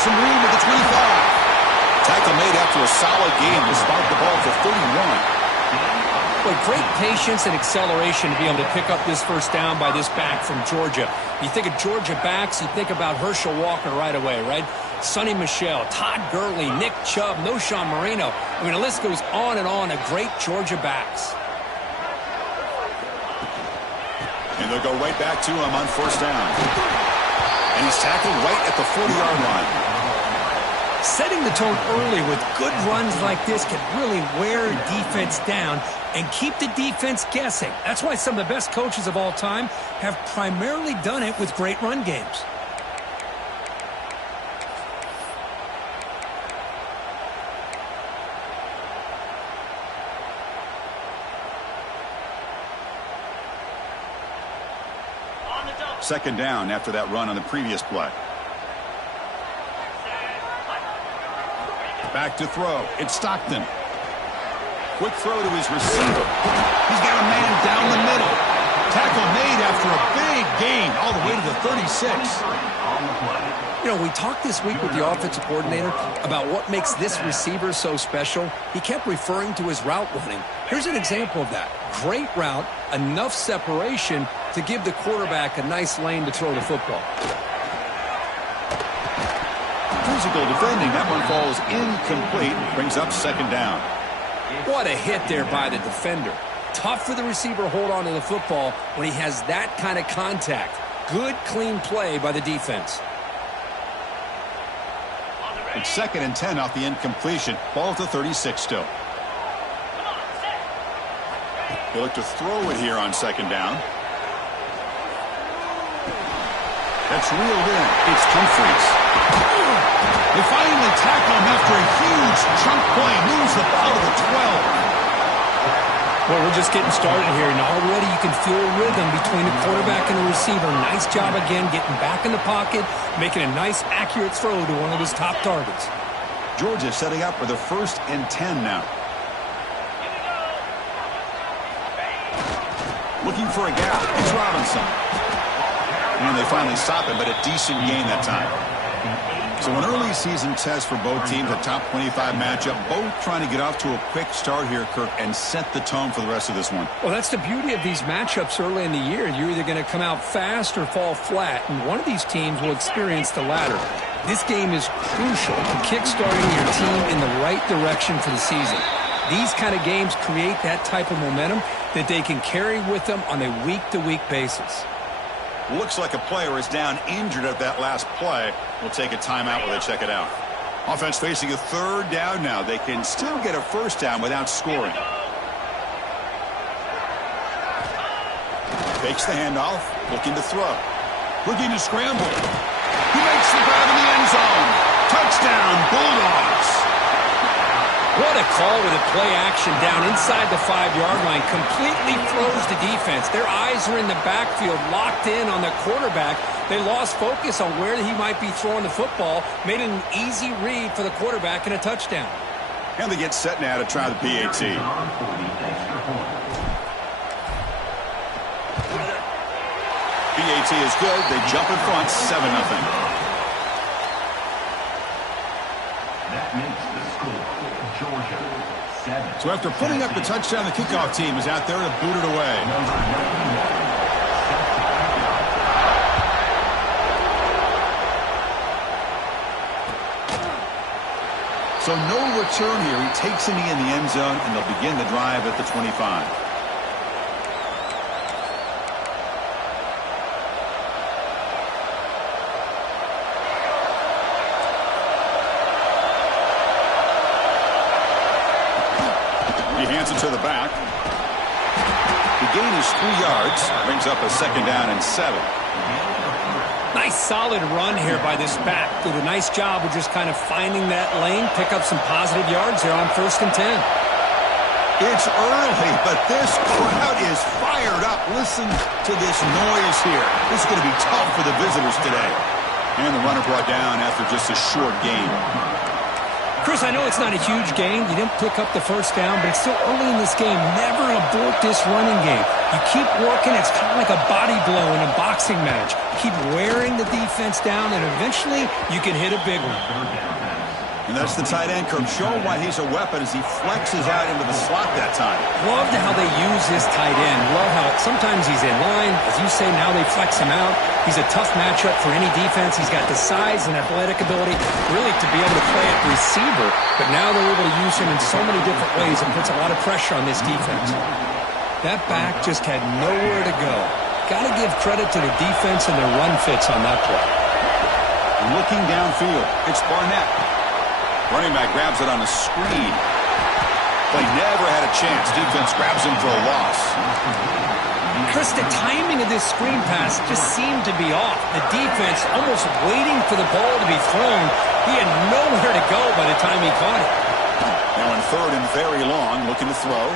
some room at the 25. Tackle made after a solid game to spot the ball for 31. Well, great patience and acceleration to be able to pick up this first down by this back from Georgia. You think of Georgia backs, you think about Herschel Walker right away, right? Sonny Michel, Todd Gurley, Nick Chubb, Noshawn Marino. I mean, the list goes on and on of great Georgia backs. And they'll go right back to him on first down. And he's tackled right at the 40-yard line. Setting the tone early with good runs like this can really wear a defense down and keep the defense guessing. That's why some of the best coaches of all time have primarily done it with great run games. Second down after that run on the previous play. Back to throw. It's Stockton. Quick throw to his receiver. He's got a man down the middle. Tackle made after a big gain all the way to the 36. You know, we talked this week with the offensive coordinator about what makes this receiver so special. He kept referring to his route running. Here's an example of that. Great route, enough separation to give the quarterback a nice lane to throw the football. Physical defending. That one falls incomplete. Brings up second down. What a hit there by the defender. Tough for the receiver to hold on to the football when he has that kind of contact. Good, clean play by the defense. It's 2nd and 10 off the incompletion. Ball at the 36 still. They look to throw it here on second down. That's reeled in. It's Humphries. They finally tackle him after a huge chunk play. Moves the ball to the 12. Well, we're just getting started here, and already you can feel a rhythm between the quarterback and the receiver. Nice job again getting back in the pocket, making a nice, accurate throw to one of his top targets. Georgia setting up for the 1st and 10 now. Looking for a gap. It's Robinson. And they finally stop him, but a decent gain that time. So an early season test for both teams, a top 25 matchup, both trying to get off to a quick start here, Kirk, and set the tone for the rest of this one. Well, that's the beauty of these matchups early in the year. You're either going to come out fast or fall flat, and one of these teams will experience the latter. This game is crucial to kickstarting your team in the right direction for the season. These kind of games create that type of momentum that they can carry with them on a week-to-week basis. Looks like a player is down injured at that last play. We'll take a timeout while they check it out. Offense facing a 3rd down now. They can still get a first down without scoring. Fakes the handoff. Looking to throw. Looking to scramble. He makes the grab in the end zone. Touchdown, Bulldogs. What a call with a play action down inside the 5-yard line. Completely froze the defense. Their eyes are in the backfield, locked in on the quarterback. They lost focus on where he might be throwing the football. Made an easy read for the quarterback and a touchdown. And they get set now to try the PAT. PAT is good. They jump in front, 7-0. That makes the score. Georgia, 7. So after putting up the touchdown, the kickoff team is out there to boot it away. So no return here. He takes a knee in the end zone, and they'll begin the drive at the 25. He hands it to the back. The gain is 3 yards. Brings up a 2nd down and 7. Nice solid run here by this back. Did a nice job of just kind of finding that lane, pick up some positive yards there on 1st and 10. It's early, but this crowd is fired up. Listen to this noise here. This is going to be tough for the visitors today. And the runner brought down after just a short gain. Chris, I know it's not a huge gain. You didn't pick up the first down, but it's still early in this game. Never abort this running game. You keep working. It's kind of like a body blow in a boxing match. Keep wearing the defense down, and eventually you can hit a big one. And that's the tight end coach showing why he's a weapon as he flexes out into the slot that time. Loved how they use this tight end. Love how sometimes he's in line. As you say, now they flex him out. He's a tough matchup for any defense. He's got the size and athletic ability really to be able to play at receiver. But now they're able to use him in so many different ways. It puts a lot of pressure on this defense. That back just had nowhere to go. Got to give credit to the defense and their run fits on that play. Looking downfield, it's Barnett. Running back grabs it on a screen. Play never had a chance. Defense grabs him for a loss. Chris, the timing of this screen pass just seemed to be off. The defense almost waiting for the ball to be thrown. He had nowhere to go by the time he caught it. Now in third and very long, looking to throw.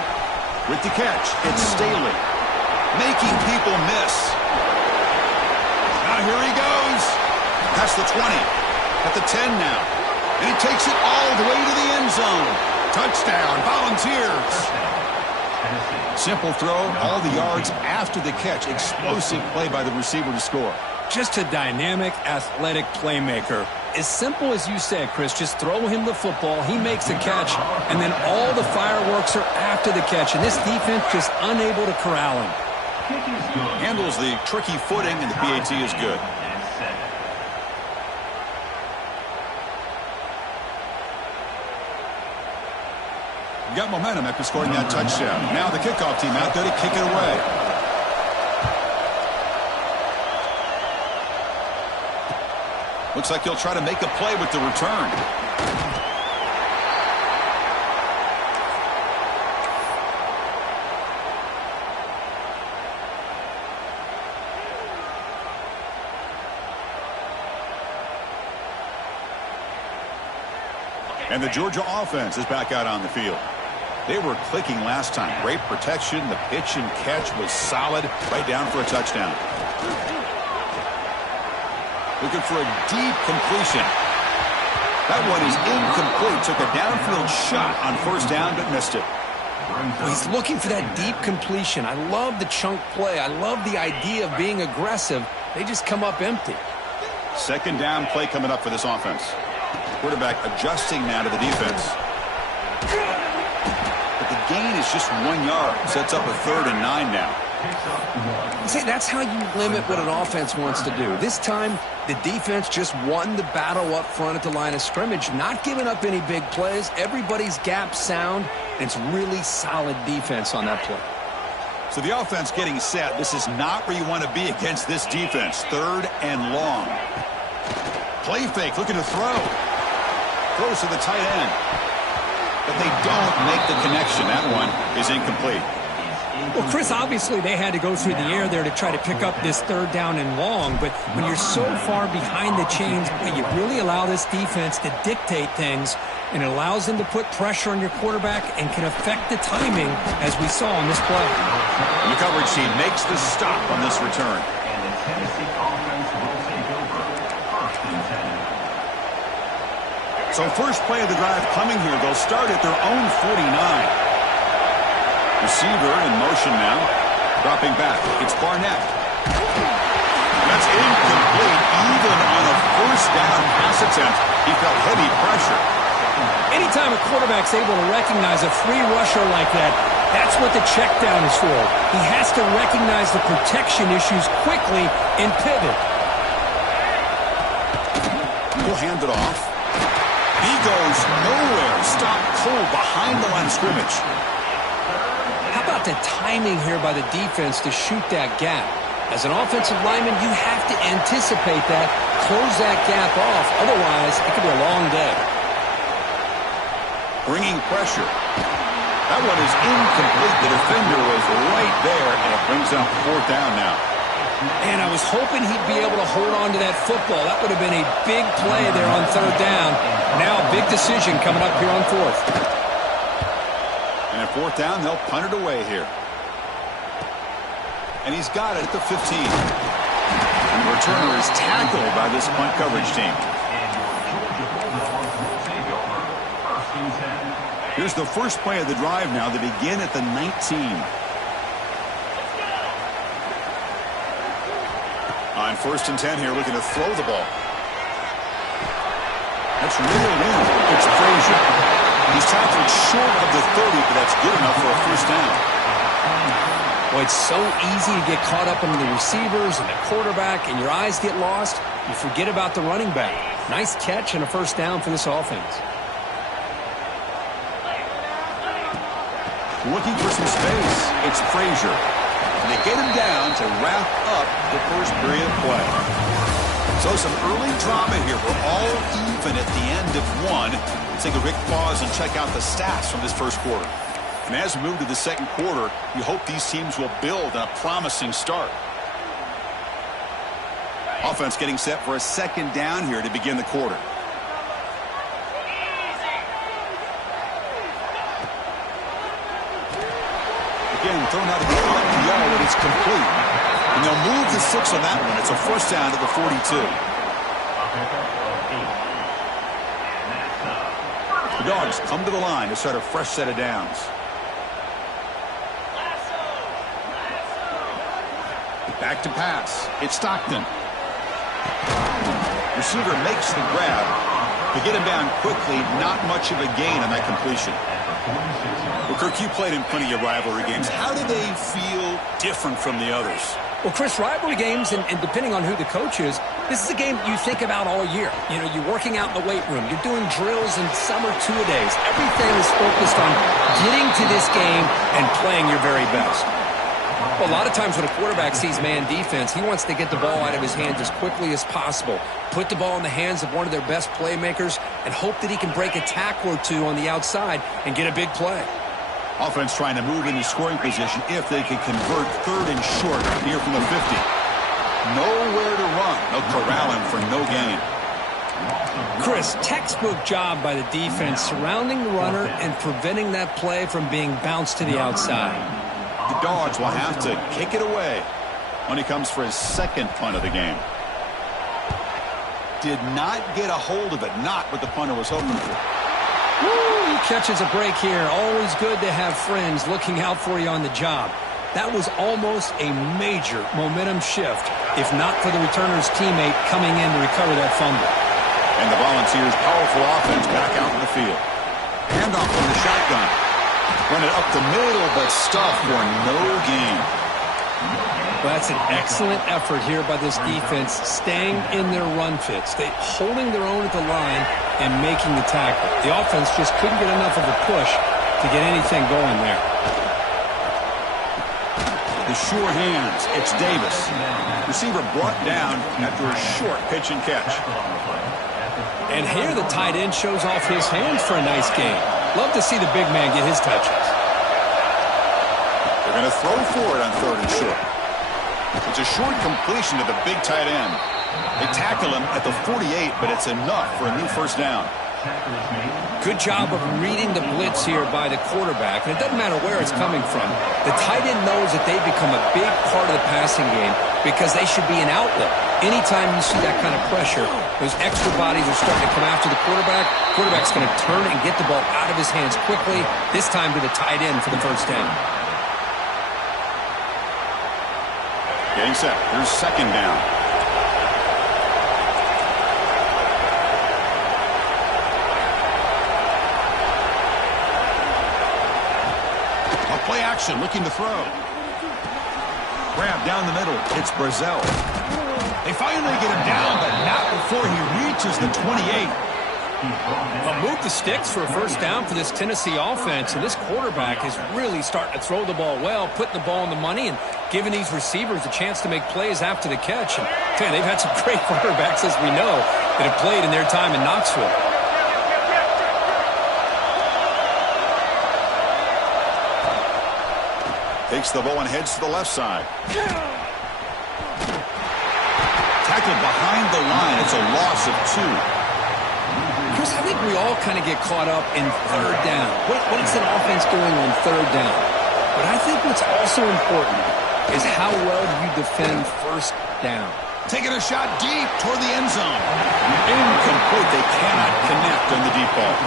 With the catch, it's Staley. Making people miss. Now here he goes. Past the 20. At the 10 now. And he takes it all the way to the end zone. Touchdown, Volunteers. Simple throw, all the yards after the catch. Explosive play by the receiver to score. Just a dynamic, athletic playmaker. As simple as you said, Chris, just throw him the football, he makes a catch, and then all the fireworks are after the catch, and this defense just unable to corral him. Handles the tricky footing, and the PAT is good. Got momentum after scoring that touchdown. Now the kickoff team out there to kick it away. Looks like he'll try to make a play with the return. And the Georgia offense is back out on the field. They were clicking last time. Great protection. The pitch and catch was solid. Right down for a touchdown. Looking for a deep completion. That one is incomplete. Took a downfield shot on first down, but missed it. Well, he's looking for that deep completion. I love the chunk play. I love the idea of being aggressive. They just come up empty. Second down play coming up for this offense. Quarterback adjusting now to the defense. But the gain is just 1 yard. Sets up a 3rd and 9 now. See, that's how you limit what an offense wants to do. This time, the defense just won the battle up front at the line of scrimmage, not giving up any big plays. Everybody's gap sound. It's really solid defense on that play. So the offense getting set. This is not where you want to be against this defense. 3rd and long. Play fake, looking to throw. Throws to the tight end. But they don't make the connection. That one is incomplete. Well, Chris, obviously they had to go through the air there to try to pick up this 3rd down and long. But when you're so far behind the chains, you really allow this defense to dictate things. And it allows them to put pressure on your quarterback and can affect the timing, as we saw on this play. And the coverage team makes the stop on this return. And the Tennessee offense will take over 1st and 10. So first play of the drive coming here. They'll start at their own 49. Receiver in motion now. Dropping back. It's Barnett. That's incomplete. Even on a first down pass attempt, he felt heavy pressure. Anytime a quarterback's able to recognize a free rusher like that, that's what the check down is for. He has to recognize the protection issues quickly and pivot. He'll hand it off. He goes nowhere. Stopped cold behind the line of scrimmage. How about the timing here by the defense to shoot that gap? As an offensive lineman, you have to anticipate that, close that gap off. Otherwise, it could be a long day. Bringing pressure. That one is incomplete. The defender was right there, and it brings up 4th down now. And I was hoping he'd be able to hold on to that football. That would have been a big play there on 3rd down. Now a big decision coming up here on 4th. And at 4th down, they'll punt it away here. And he's got it at the 15. And the returner is tackled by this punt coverage team. Here's the first play of the drive now. They begin at the 19. On 1st and 10 here, looking to throw the ball. That's reeled in. It's Frazier. He's tackled short of the 30, but that's good enough for a first down. Well, it's so easy to get caught up in the receivers and the quarterback, and your eyes get lost. You forget about the running back. Nice catch and a first down for this offense. Looking for some space. It's Frazier. And they get him down to wrap up the first period of play. So some early drama here. We're all even at the end of one. Let's take a quick pause and check out the stats from this first quarter. And as we move to the second quarter, you hope these teams will build a promising start. Offense getting set for a second down here to begin the quarter. Again, thrown out of the RPO, and it's complete. And they'll move the 6 on that one. It's a first down to the 42. The Dogs come to the line to start a fresh set of downs. Back to pass. It's Stockton. Receiver makes the grab. To get him down quickly, not much of a gain on that completion. Well, Kirk, you played in plenty of rivalry games. How do they feel different from the others? Well, Chris, rivalry games, and depending on who the coach is, this is a game you think about all year. You know, you're working out in the weight room. You're doing drills and summer two-a-days. Everything is focused on getting to this game and playing your very best. Well, a lot of times when a quarterback sees man defense, he wants to get the ball out of his hands as quickly as possible, put the ball in the hands of one of their best playmakers, and hope that he can break a tackle or two on the outside and get a big play. Offense trying to move into scoring position if they can convert 3rd and short here from the 50. Nowhere to run. They'll corral him for no gain. Chris, textbook job by the defense surrounding the runner and preventing that play from being bounced to the outside. The Dogs will have to kick it away when he comes for his second punt of the game. Did not get a hold of it. Not what the punter was hoping for. Woo, he catches a break here. Always good to have friends looking out for you on the job. That was almost a major momentum shift, if not for the returner's teammate coming in to recover that fumble. And the Volunteers' powerful offense back out in the field. Handoff from the shotgun. Run it up the middle, but stuff for no gain. Well, that's an excellent effort here by this defense, staying in their run fits. They holding their own at the line and making the tackle. The offense just couldn't get enough of a push to get anything going there. The sure hands. It's Davis. Receiver brought down after a short pitch and catch. And here the tight end shows off his hands for a nice game. Love to see the big man get his touches. They're going to throw for it on 3rd and short. It's a short completion to the big tight end. They tackle him at the 48, but it's enough for a new first down. Good job of reading the blitz here by the quarterback. And it doesn't matter where it's coming from. The tight end knows that they've become a big part of the passing game because they should be an outlet. Anytime you see that kind of pressure, those extra bodies are starting to come after the quarterback. Quarterback's going to turn and get the ball out of his hands quickly, this time to the tight end for the first down. Getting set. Here's second down. A play action, looking to throw. Grab down the middle. It's Brazel. They finally get him down, but not before he reaches the 28. Well, move the sticks for a first down for this Tennessee offense, and this quarterback is really starting to throw the ball well, putting the ball on the money, and giving these receivers a chance to make plays after the catch. And man, they've had some great quarterbacks, as we know, that have played in their time in Knoxville. Takes the ball and heads to the left side. Tackled behind the line. It's a loss of 2. Chris, I think we all kind of get caught up in 3rd down. What is an offense doing on 3rd down? But I think what's also important is how well you defend first down. Taking a shot deep toward the end zone. Incomplete. They cannot connect on the deep ball.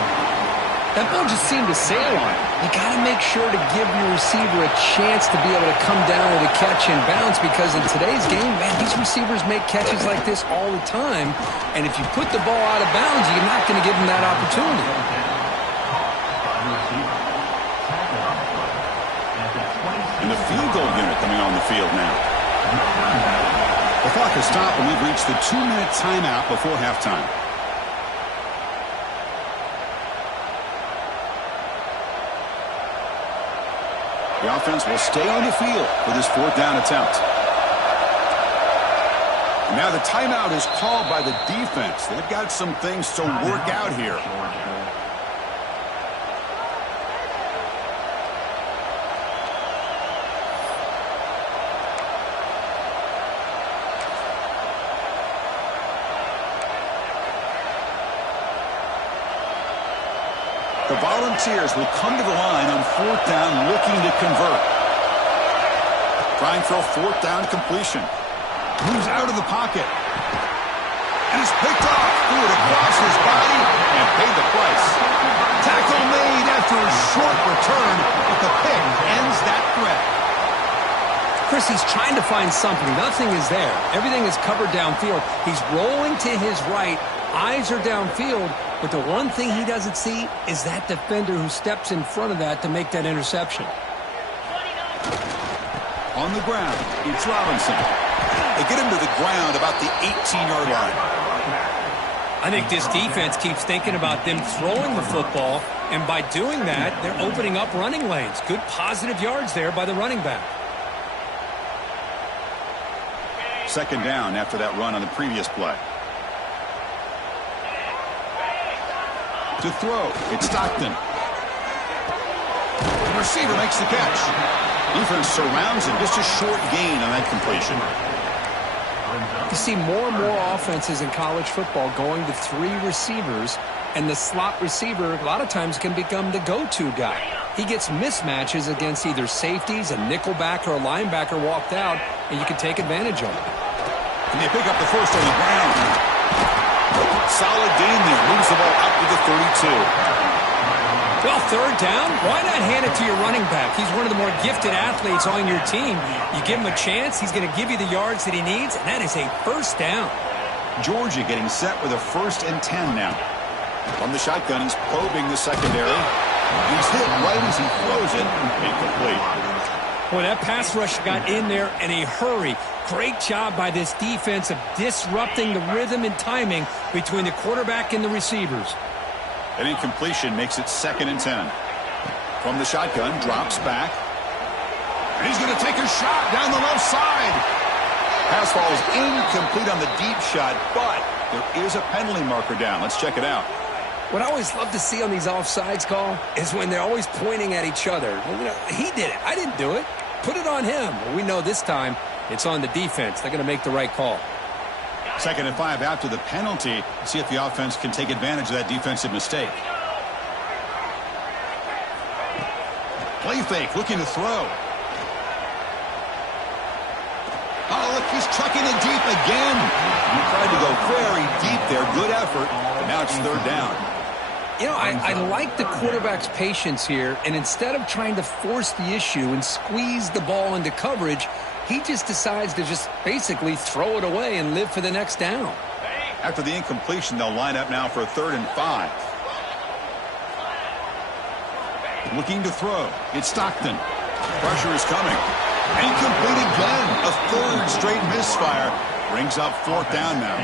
That ball just seemed to sail on it. You got to make sure to give your receiver a chance to be able to come down with a catch and bounce, because in today's game, man, these receivers make catches like this all the time. And if you put the ball out of bounds, you're not going to give them that opportunity. And the field goal unit coming on the field now. The clock has stopped, and we've reached the 2-minute timeout before halftime. The offense will stay on the field for this 4th down attempt. And now the timeout is called by the defense. They've got some things to work out here. The Volunteers will come to the line on 4th down looking to convert. Trying for a 4th down completion. Moves out of the pocket. And is picked off. Threw it across his body and paid the price. Tackle made after a short return, but the pick ends that threat. Chris, he's trying to find something. Nothing is there. Everything is covered downfield. He's rolling to his right. Eyes are downfield. But the one thing he doesn't see is that defender who steps in front of that to make that interception. On the ground, it's Robinson. They get him to the ground about the 18-yard line. I think this defense keeps thinking about them throwing the football, and by doing that, they're opening up running lanes. Good positive yards there by the running back. 2nd down after that run on the previous play. To throw, it's Stockton. The receiver makes the catch. Defense surrounds him. Just a short gain on that completion. You see more and more offenses in college football going to 3 receivers, and the slot receiver a lot of times can become the go-to guy. He gets mismatches against either safeties, a nickelback, or a linebacker walked out, and you can take advantage of it. And they pick up the first on the ground. Solid gain there. Moves the ball up to the 32. Well, 3rd down, why not hand it to your running back? He's one of the more gifted athletes on your team. You give him a chance, he's going to give you the yards that he needs, and that is a 1st down. Georgia getting set with a 1st and 10 now. From the shotgun, he's probing the secondary. He's hit right as he throws it. Incomplete. Boy, that pass rush got in there in a hurry. Great job by this defense of disrupting the rhythm and timing between the quarterback and the receivers. An incompletion makes it 2nd and 10. From the shotgun, drops back. And he's going to take a shot down the left side. Pass falls incomplete on the deep shot, but there is a penalty marker down. Let's check it out. What I always love to see on these offsides call is when they're always pointing at each other. Well, you know, he did it. I didn't do it. Put it on him. Well, we know this time it's on the defense. They're going to make the right call. 2nd and 5 after the penalty. See if the offense can take advantage of that defensive mistake. Play fake, looking to throw. Oh, look, he's chucking it deep again. He tried to go very deep there. Good effort. But now it's 3rd down. You know, I like the quarterback's patience here, and instead of trying to force the issue and squeeze the ball into coverage, he just decides to just basically throw it away and live for the next down. After the incompletion, they'll line up now for a 3rd and 5. Looking to throw. It's Stockton. Pressure is coming. Incomplete again. A 3rd straight misfire. Brings up 4th down now.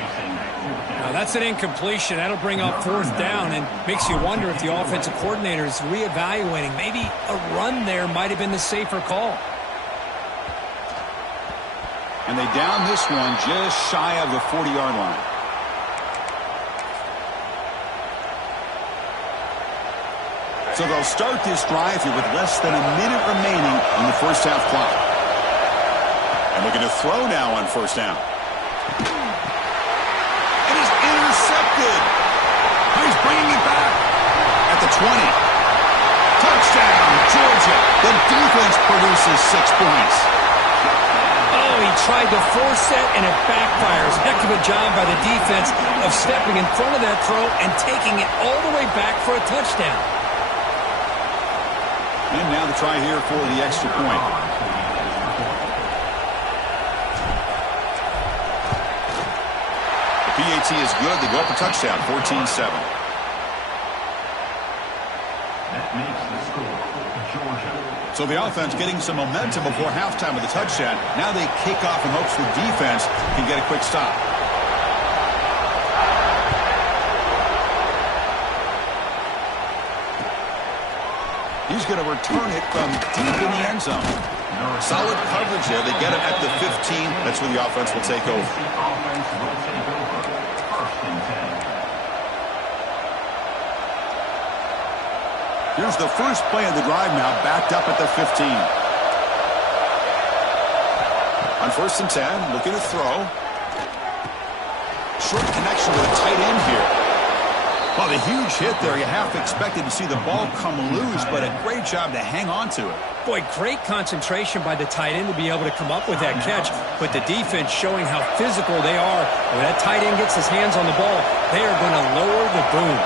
Now that's an incompletion. That'll bring up 4th down and makes you wonder if the offensive coordinator is reevaluating. Maybe a run there might have been the safer call. And they down this one just shy of the 40-yard line. So they'll start this drive here with less than a minute remaining in the 1st half clock. And looking to throw now on 1st down. It is intercepted. He's bringing it back at the 20. Touchdown, Georgia. The defense produces 6 points. Oh, he tried to force it, and it backfires. Heck of a job by the defense of stepping in front of that throw and taking it all the way back for a touchdown. And now the try here for the extra point. The PAT is good. They go up a touchdown, 14-7. That makes the score Georgia. So the offense getting some momentum before halftime with a touchdown. Now they kick off in hopes the defense can get a quick stop. He's going to return it from deep in the end zone. Solid coverage there. They get it at the 15. That's where the offense will take over. Here's the first play of the drive now, backed up at the 15. On 1st and 10, looking to throw. Short connection with a tight end here. Well, the huge hit there. You half expected to see the ball come loose, but a great job to hang on to it. Boy, great concentration by the tight end to be able to come up with that catch, but the defense showing how physical they are. When that tight end gets his hands on the ball, they are going to lower the boom.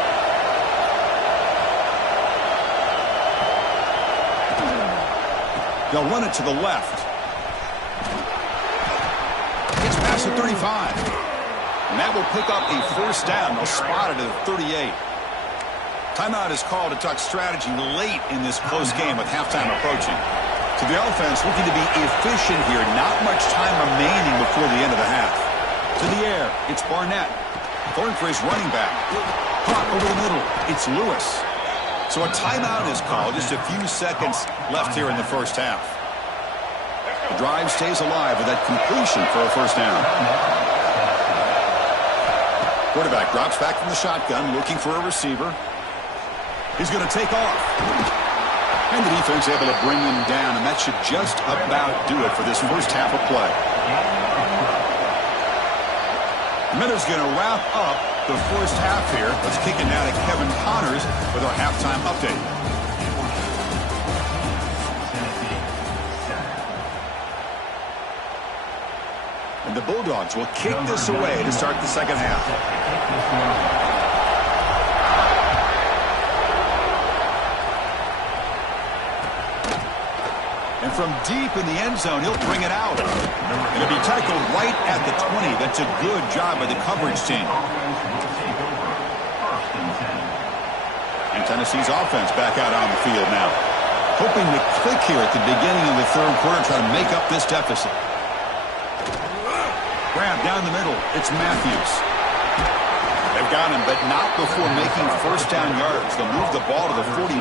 They'll run it to the left. Gets past the 35. And that will pick up a first down. They'll spot it at the 38. Timeout is called to talk strategy late in this close game with halftime approaching. To the offense, looking to be efficient here. Not much time remaining before the end of the half. To the air, it's Barnett. Going for his running back. Caught over the middle. It's Lewis. So a timeout is called. Just a few seconds left here in the first half. The drive stays alive with that completion for a first down. Quarterback drops back from the shotgun, looking for a receiver. He's going to take off. And the defense able to bring him down, and that should just about do it for this first half of play. Miller's going to wrap up the first half here. Let's kick it now to Kevin Connors with our halftime update. And the Bulldogs will kick this away to start the second half. And from deep in the end zone, he'll bring it out. And it'll be tackled right at the 20. That's a good job by the coverage team. And Tennessee's offense back out on the field now. Hoping to click here at the beginning of the third quarter, try to make up this deficit. Grab down the middle. It's Matthews. They've got him, but not before making first down yards. They'll move the ball to the 41.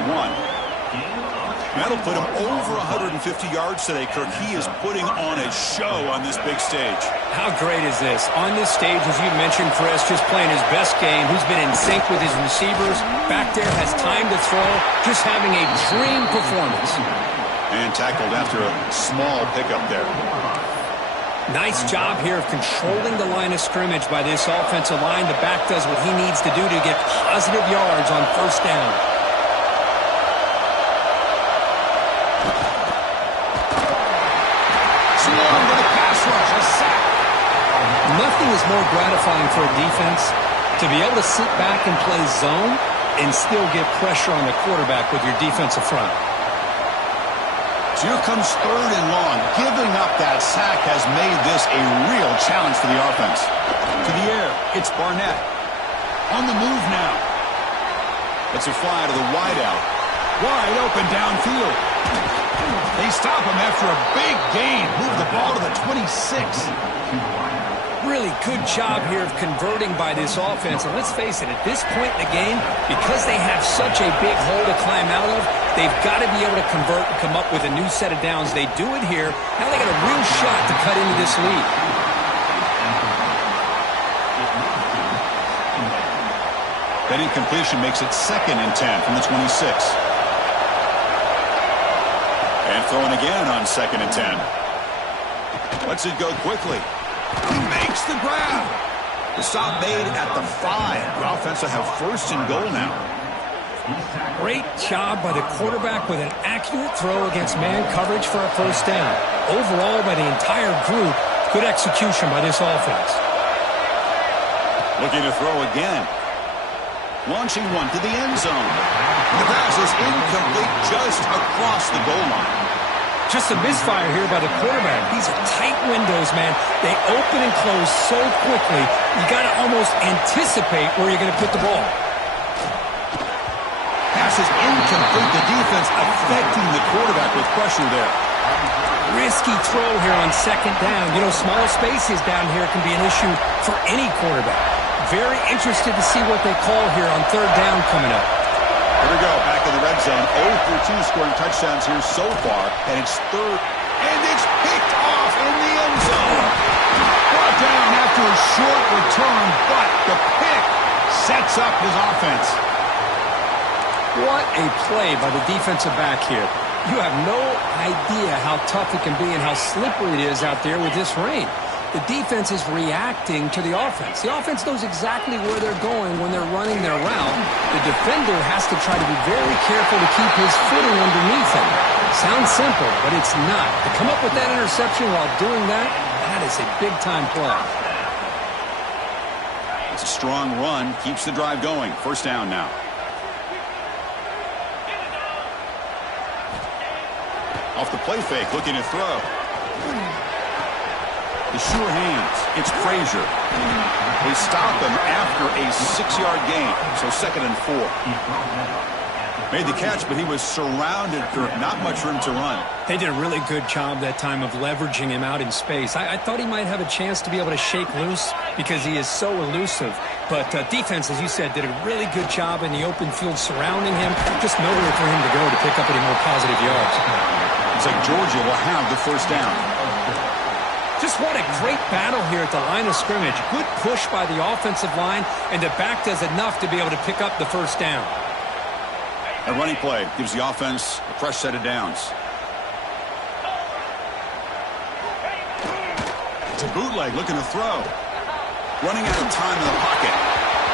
That'll put him over 150 yards today, Kirk. He is putting on a show on this big stage. How great is this? On this stage, as you mentioned, Chris, just playing his best game. He's been in sync with his receivers. Back there, has time to throw. Just having a dream performance. And tackled after a small pickup there. Nice job here of controlling the line of scrimmage by this offensive line. The back does what he needs to do to get positive yards on first down. Nothing is more gratifying for a defense to be able to sit back and play zone and still get pressure on the quarterback with your defensive front. So here comes 3rd and long. Giving up that sack has made this a real challenge for the offense. To the air, it's Barnett. On the move now. It's a fly to the wideout. Wide open downfield. They stop him after a big gain. Move the ball to the 26. Really good job here of converting by this offense. And let's face it, at this point in the game, because they have such a big hole to climb out of, they've got to be able to convert and come up with a new set of downs. They do it here. Now they got a real shot to cut into this lead. That incompletion makes it 2nd and 10 from the 26. And throwing again on 2nd and 10. Lets it go quickly. He makes the grab. The stop made at the 5. The offense will have 1st and goal now. Great job by the quarterback with an accurate throw against man coverage for a first down. Overall, by the entire group, good execution by this offense. Looking to throw again. Launching one to the end zone. The pass is incomplete just across the goal line. Just a misfire here by the quarterback. These are tight windows, man. They open and close so quickly, you got to almost anticipate where you're going to put the ball. Pass is incomplete. The defense affecting the quarterback with pressure there. Risky throw here on second down. You know, small spaces down here can be an issue for any quarterback. Very interested to see what they call here on third down coming up. Here we go, back in the red zone. 0 for 2 scoring touchdowns here so far, and it's third, and it's picked off in the end zone. Brought down after a short return, but the pick sets up his offense. What a play by the defensive back here. You have no idea how tough it can be and how slippery it is out there with this rain. The defense is reacting to the offense. The offense knows exactly where they're going when they're running their route. The defender has to try to be very careful to keep his footing underneath him. Sounds simple, but it's not. To come up with that interception while doing that, that is a big-time play. It's a strong run, keeps the drive going. First down now. Off the play fake, looking to throw. The sure hands. It's Frazier. They stop him after a 6-yard gain, so 2nd and 4. Made the catch, but he was surrounded for not much room to run. They did a really good job that time of leveraging him out in space. I thought he might have a chance to be able to shake loose because he is so elusive. But defense, as you said, did a really good job in the open field surrounding him. Just nowhere for him to go to pick up any more positive yards. Looks like Georgia will have the first down. Just what a great battle here at the line of scrimmage. Good push by the offensive line, and the back does enough to be able to pick up the first down. A running play gives the offense a fresh set of downs. It's a bootleg looking to throw. Running out of time in the pocket.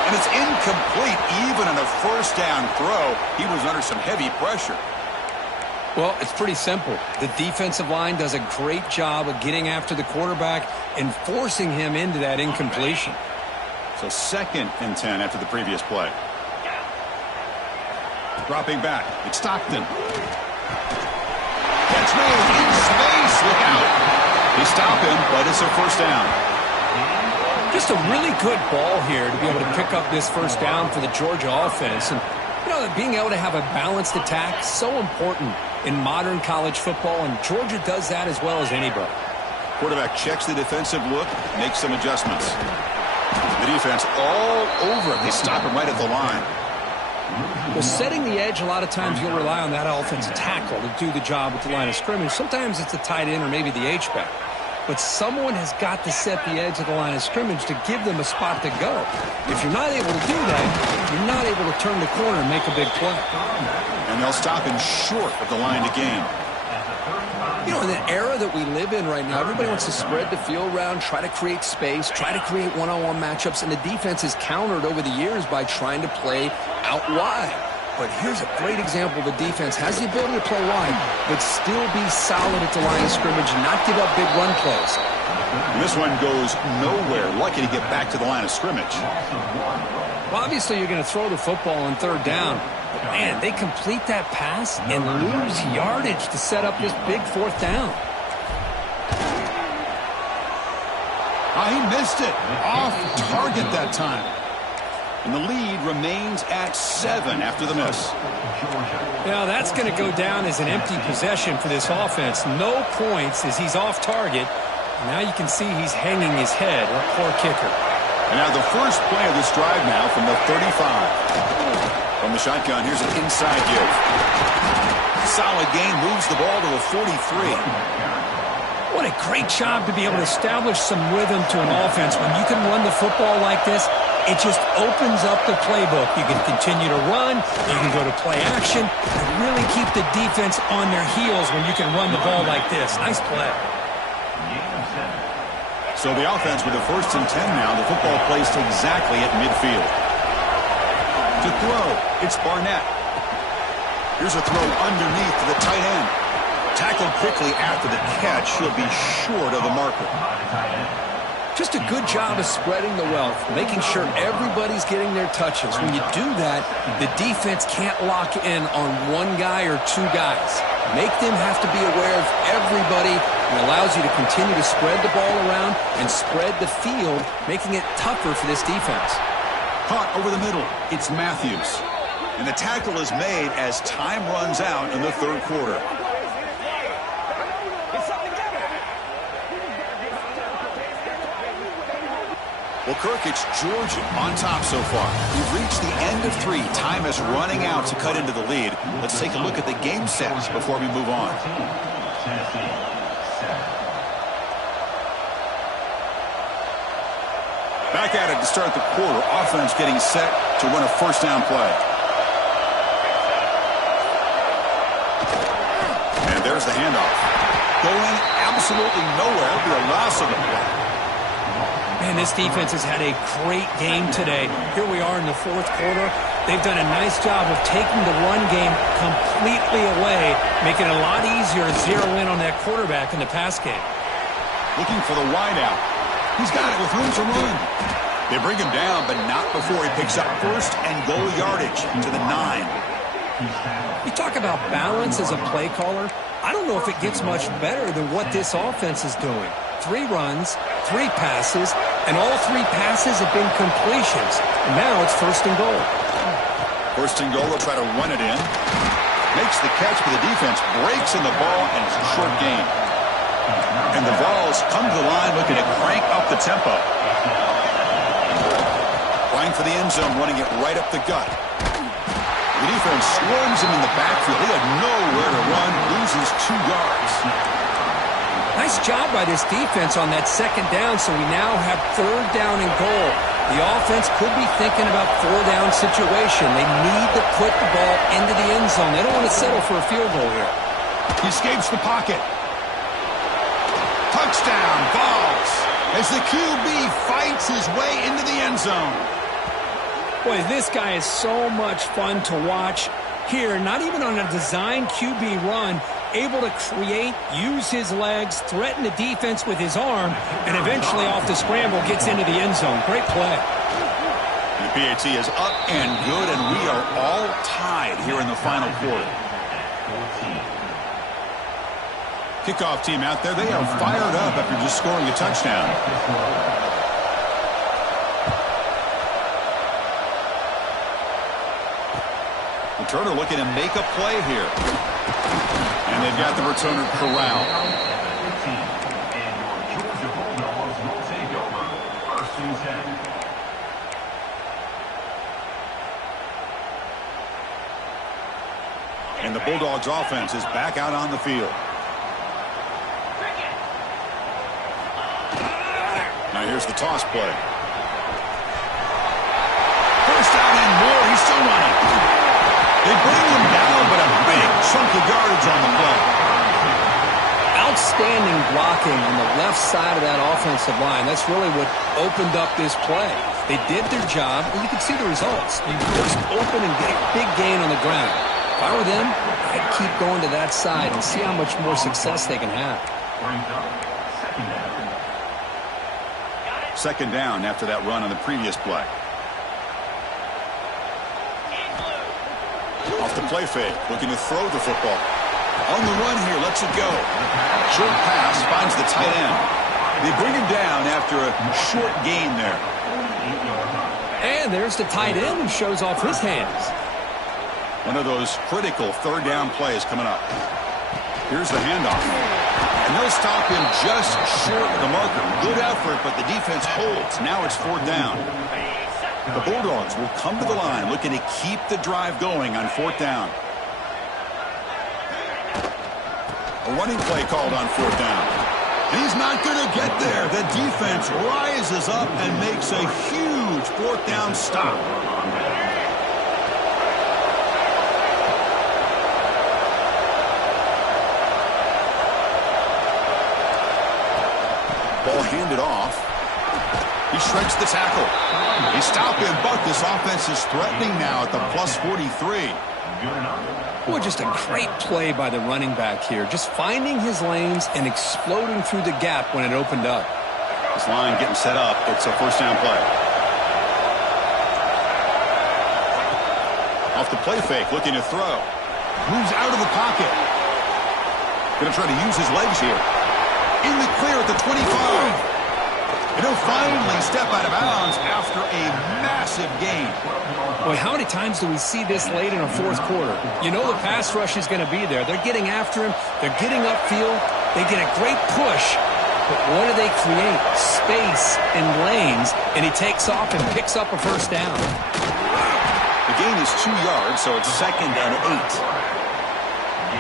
And it's incomplete even on a first down throw. He was under some heavy pressure. Well, it's pretty simple. The defensive line does a great job of getting after the quarterback and forcing him into that incompletion. So 2nd and 10 after the previous play. Dropping back. It's Stockton. Catch made in space. Look out. They stop him, but it's a first down. Just a really good ball here to be able to pick up this first down for the Georgia offense. And, you know, being able to have a balanced attack is so important in modern college football, and Georgia does that as well as anybody. Quarterback checks the defensive look, makes some adjustments. The defense all over it. They stop him right at the line. Well, setting the edge, a lot of times you'll rely on that offensive tackle to do the job at the line of scrimmage. Sometimes it's the tight end or maybe the H-back. But someone has got to set the edge of the line of scrimmage to give them a spot to go. If you're not able to do that, you're not able to turn the corner and make a big play. And they'll stop him short of the line to gain. You know, in the era that we live in right now, everybody wants to spread the field around, try to create space, try to create one-on-one matchups, and the defense is countered over the years by trying to play out wide. But here's a great example of a defense has the ability to play wide, but still be solid at the line of scrimmage and not give up big run plays. And this one goes nowhere. Lucky to get back to the line of scrimmage. Well, obviously you're going to throw the football on third down. But man, they complete that pass and lose yardage to set up this big fourth down. Oh, he missed it. Off target that time. And the lead remains at 7 after the miss. Now that's going to go down as an empty possession for this offense. No points as he's off target. Now you can see he's hanging his head. What poor kicker. And now the first play of this drive now from the 35. From the shotgun, here's an inside give. Solid gain, moves the ball to the 43. What a great job to be able to establish some rhythm to an offense. When you can run the football like this, it just opens up the playbook. You can continue to run, you can go to play action, and really keep the defense on their heels when you can run the ball like this. Nice play. So the offense with the 1st and 10 now. The football placed exactly at midfield. To throw, it's Barnett. Here's a throw underneath to the tight end. Tackled quickly after the catch. He'll be short of the marker. Just a good job of spreading the wealth, making sure everybody's getting their touches. When you do that, the defense can't lock in on one guy or two guys. Make them have to be aware of everybody. It allows you to continue to spread the ball around and spread the field, making it tougher for this defense. Caught over the middle. It's Matthews. And the tackle is made as time runs out in the third quarter. Well, Kirk, it's Georgia on top so far. We've reached the end of 3. Time is running out to cut into the lead. Let's take a look at the game sets before we move on. Back at it to start the quarter. Offense getting set to run a first down play. And there's the handoff. Going absolutely nowhere for a loss of the play. Man, this defense has had a great game today. Here we are in the fourth quarter. They've done a nice job of taking the run game completely away, making it a lot easier to zero in on that quarterback in the pass game. Looking for the wideout. He's got it with room to run. They bring him down, but not before he picks up first and goal yardage to the 9. You talk about balance as a play caller. I don't know if it gets much better than what this offense is doing. 3 runs, 3 passes, and all 3 passes have been completions. And now it's first and goal. First and goal, they'll try to run it in. Makes the catch, but the defense breaks in the ball, and it's a short gain. And the Vols come to the line looking to crank up the tempo. Flying for the end zone, running it right up the gut. The defense swarms him in the backfield. He had nowhere to run, loses 2 yards. Nice job by this defense on that second down, so we now have third down and goal. The offense could be thinking about 4-down situation. They need to put the ball into the end zone. They don't want to settle for a field goal here. He escapes the pocket. Touchdown, Vols, as the QB fights his way into the end zone. Boy, this guy is so much fun to watch. Here, not even on a designed QB run, able to create, use his legs, threaten the defense with his arm, and eventually off the scramble gets into the end zone. Great play. The PAT is up and good, and we are all tied here in the final quarter. Kickoff team out there, they are fired up after just scoring a touchdown. Returner looking to make a play here. And they've got the returner corralled. And the Bulldogs offense is back out on the field. Now here's the toss play. First down and more. He's still running. They bring him down, but a big chunk of yardage on the play. Outstanding blocking on the left side of that offensive line. That's really what opened up this play. They did their job, and you can see the results. You burst open and get a big gain on the ground. If I were them, I'd keep going to that side and see how much more success they can have. Second down after that run on the previous play. Off the play fake, looking to throw the football. On the run here, lets it go. Short pass finds the tight end. They bring him down after a short gain there. And there's the tight end who shows off his hands. One of those critical third down plays coming up. Here's the handoff. And they'll stop him just short of the marker. Good effort, but the defense holds. Now it's fourth down. The Bulldogs will come to the line looking to keep the drive going on fourth down. A running play called on fourth down. He's not going to get there. The defense rises up and makes a huge fourth down stop. Ball handed off. He shreds the tackle. They stop him, but this offense is threatening now at the plus 43. Boy, just a great play by the running back here. Just finding his lanes and exploding through the gap when it opened up. This line getting set up. It's a first down play. Off the play fake, looking to throw. Moves out of the pocket. Going to try to use his legs here. In the clear at the 25. And he'll finally step out of bounds after a massive gain. Boy, how many times do we see this late in a fourth quarter? You know the pass rush is going to be there. They're getting after him. They're getting upfield. They get a great push. But what do they create? Space and lanes. And he takes off and picks up a first down. The gain is 2 yards, so it's 2nd and 8.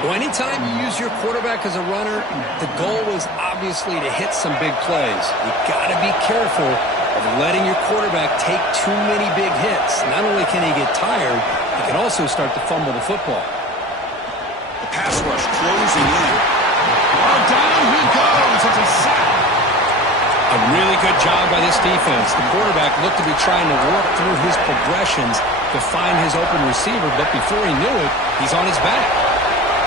Well, anytime you use your quarterback as a runner, the goal is obviously to hit some big plays. You've got to be careful of letting your quarterback take too many big hits. Not only can he get tired, he can also start to fumble the football. The pass rush closing in. Oh, down he goes. It's a sack. A really good job by this defense. The quarterback looked to be trying to work through his progressions to find his open receiver, but before he knew it, he's on his back.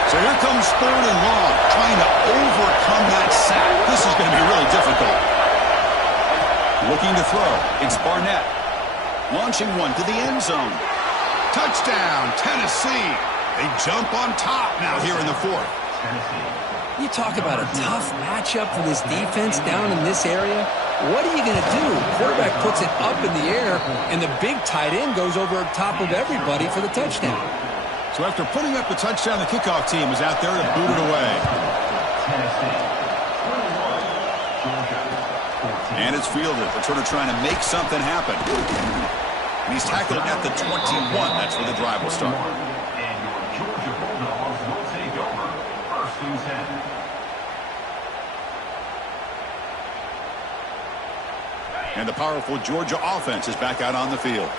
So here comes 3rd and long, trying to overcome that sack. This is going to be really difficult. Looking to throw. It's Barnett. Launching one to the end zone. Touchdown, Tennessee. They jump on top now here in the 4th. You talk about a tough matchup for this defense down in this area. What are you going to do? Quarterback puts it up in the air, and the big tight end goes over top of everybody for the touchdown. So after putting up the touchdown, the kickoff team is out there to boot it away. And it's fielded. They're sort of trying to make something happen. And he's tackled at the 21. That's where the drive will start. And your Georgia Bulldogs will take over 1st and 10. And the powerful Georgia offense is back out on the field.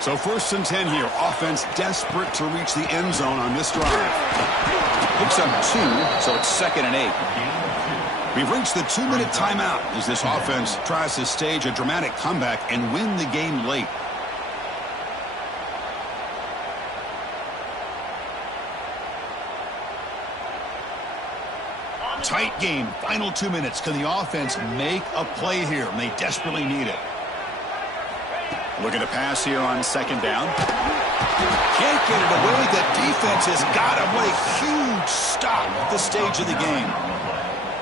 So 1st and 10 here. Offense desperate to reach the end zone on this drive. Picks up 2, so it's 2nd and 8. We've reached the 2-minute timeout as this offense tries to stage a dramatic comeback and win the game late. Tight game. Final 2 minutes. Can the offense make a play here? And they desperately need it. Looking to pass here on 2nd down. Can't get it away. The defense has got him. What a huge stop at this stage of the game.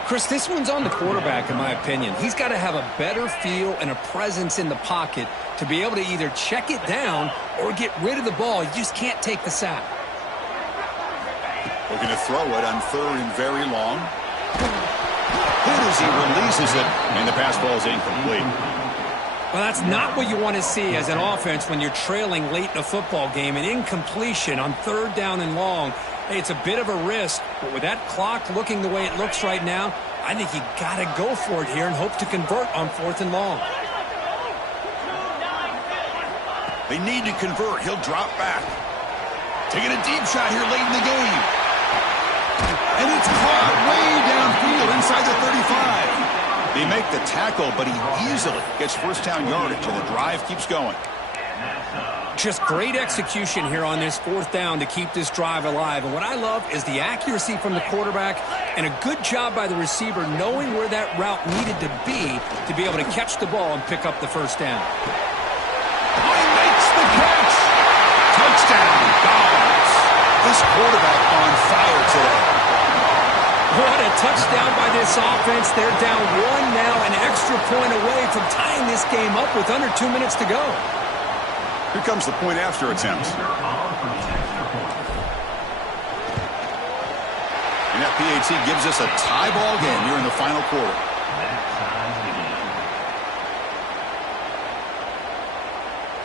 Chris, this one's on the quarterback, in my opinion. He's got to have a better feel and a presence in the pocket to be able to either check it down or get rid of the ball. You just can't take the sack. Looking to throw it on 3rd and very long. Good as he releases it, and the pass ball is incomplete. Well, that's not what you want to see as an offense when you're trailing late in a football game. An incompletion on 3rd down and long. Hey, it's a bit of a risk, but with that clock looking the way it looks right now, I think you got to go for it here and hope to convert on 4th and long. They need to convert. He'll drop back. Taking a deep shot here late in the game. And it's caught way downfield inside the 35. They make the tackle, but he easily gets first down yardage, and the drive keeps going. Just great execution here on this 4th down to keep this drive alive. And what I love is the accuracy from the quarterback and a good job by the receiver knowing where that route needed to be able to catch the ball and pick up the first down. Oh, he makes the catch. Touchdown, Dogs. This quarterback on fire today. What a touchdown by this offense. They're down 1 now, an extra point away from tying this game up with under 2 minutes to go. Here comes the point after attempt. And that PAT gives us a tie ball game here in the final quarter.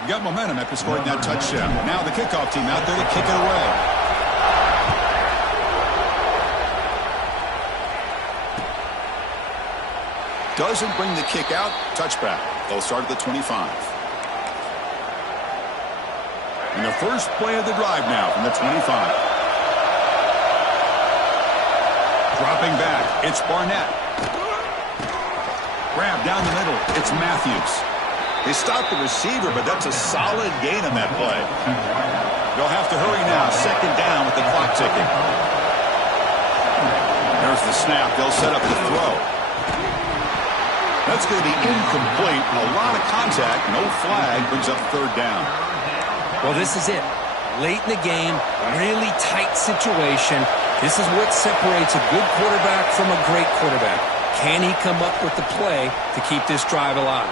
We got momentum after scoring that touchdown. Now the kickoff team out there to kick it away. Doesn't bring the kick out. Touchback. They'll start at the 25. And the first play of the drive now from the 25. Dropping back. It's Barnett. Grab down the middle. It's Matthews. They stop the receiver, but that's a solid gain on that play. They'll have to hurry now. 2nd down with the clock ticking. There's the snap. They'll set up the throw. That's going to be incomplete. A lot of contact. No flag. Brings up third down. Well, this is it. Late in the game, really tight situation. This is what separates a good quarterback from a great quarterback. Can he come up with the play to keep this drive alive?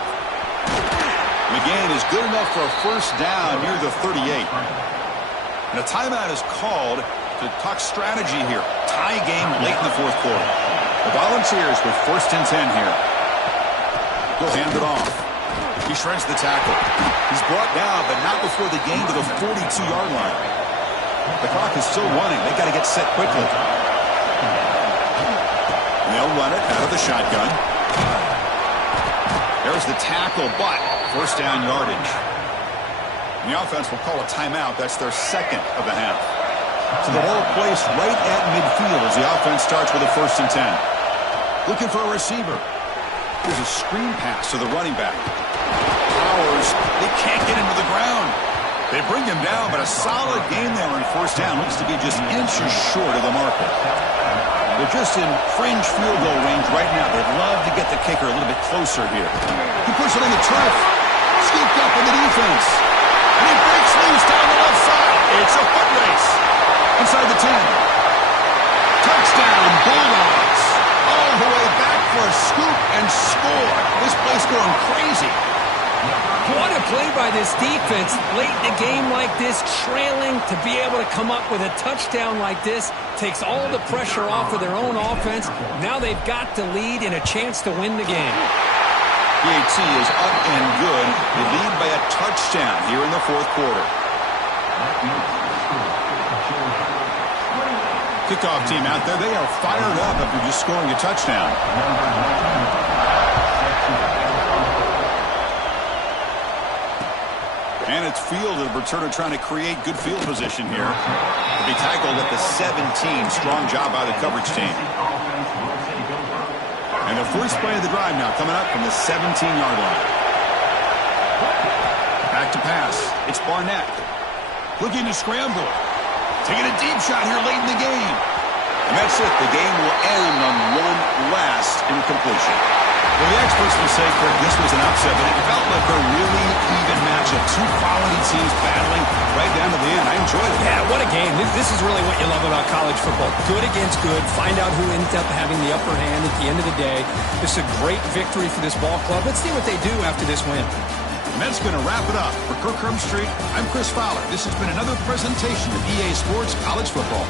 McGann is good enough for a first down near the 38. And a timeout is called to talk strategy here. Tie game late in the fourth quarter. The Volunteers with first and 10 here. He'll hand it off. He shreds the tackle. He's brought down, but not before the gain to the 42-yard line. The clock is still running. They've got to get set quickly. And they'll run it out of the shotgun. There's the tackle, but first down yardage. And the offense will call a timeout. That's their second of the half. So the ball placed right at midfield as the offense starts with a first and 10. Looking for a receiver. Here's a screen pass to the running back. Powers, they can't get him to the ground. They bring him down, but a solid game there on first down. Looks to be just inches short of the marker. They're just in fringe field goal range right now. They'd love to get the kicker a little bit closer here. He puts it on the turf. Scooped up in the defense. And he breaks loose down the left side. It's a foot race. Inside the 10. Touchdown, Bulldogs. All the way back for a scoop and score. This place going crazy. What a play by this defense. Late in a game like this, trailing, to be able to come up with a touchdown like this takes all the pressure off of their own offense. Now they've got to lead and a chance to win the game. PAT is up and good. They lead by a touchdown here in the fourth quarter. Kickoff team out there. They are fired up after just scoring a touchdown. And it's fielded. Returner trying to create good field position here. To be tackled at the 17. Strong job by the coverage team. And the first play of the drive now coming up from the 17-yard line. Back to pass. It's Barnett. Looking to scramble. Taking a deep shot here late in the game. And that's it. The game will end on one last incompletion. Well, the experts will say, Kirk, this was an upset, but it felt like a really even matchup. Two quality teams battling right down to the end. I enjoyed it. Yeah, what a game. This is really what you love about college football. Good against good. Find out who ends up having the upper hand at the end of the day. This is a great victory for this ball club. Let's see what they do after this win. And that's going to wrap it up. For Kirk Street, I'm Chris Fowler. This has been another presentation of EA Sports College Football.